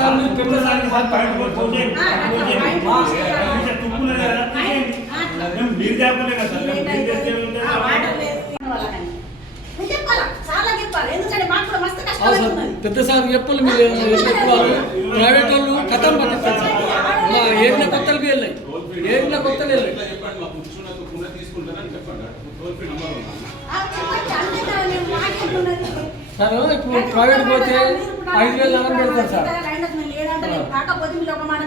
Sir మీరు పెద్ద sir పెద్ద సార్ చెప్పాలి మీరు చెప్పుకోవాలి. ప్రైవేట్ వాళ్ళు కథం పట్టిస్తారు సార్. మా ఏళ్ళ కొత్తలు వెళ్ళాయి, ఏళ్ళ కొత్తలు వెళ్ళాయి సార్. ఇప్పుడు ప్రైవేట్ పోతే 5,000 నెలలు పెడతారు సార్. కాకపోతే మీరు ఒక మాట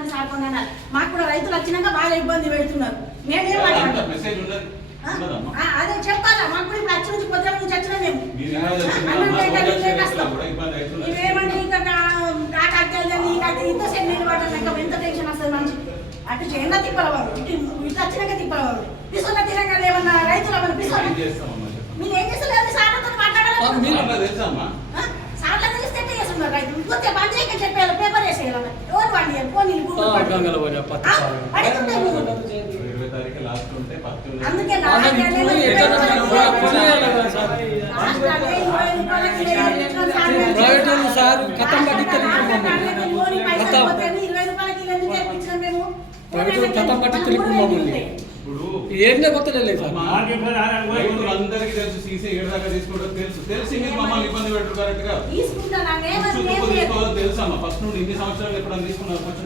మాకు కూడా రైతులు వచ్చినాక బాగా ఇబ్బంది పెడుతున్నారు. మేమేం అదే చెప్పాలా, మాకు కూడా ఇప్పుడు వచ్చి నుంచి పొద్దున నుంచి వచ్చినా మేము ఇవేమంటే ఇంకా ఇంత సెండ్ పట్టాలి, ఇంకా ఎంత టెన్షన్ వస్తుంది మనిషి. అటు ఎండ తిప్పలవారు, ఇటు వచ్చినాక తిప్పలవారు, పిసున్న తినక ఏమన్నా రైతులు ఏమన్నా పిసున్న మీరు ఏం చేస్తలేదు. సార్లతో మాట్లాడాలి, సార్లు తెలిస్తే చేస్తున్నారు రైతులు. ఇంకొస్తే బంద్ చేయక చెప్పారు, పేపర్ వేసేయాలి. ఎవరు పండి పోనీ అందుకే సార్ కథం పట్టిస్తారు, కథం పట్టిస్తారు. మమ్మల్ని ఏం కొత్తలేదు సార్. అందరికీ తెలుసు సీసీ 7 దాకా తీసుకోవడం తెలిసి మీరు మమ్మల్ని ఇబ్బంది పెట్టరు కరెక్ట్ గా తెలుసమ్మా. ఫస్ట్ నుండి ఇన్ని సంవత్సరాలు ఎప్పుడన్నా తీసుకున్నారు కొంచెం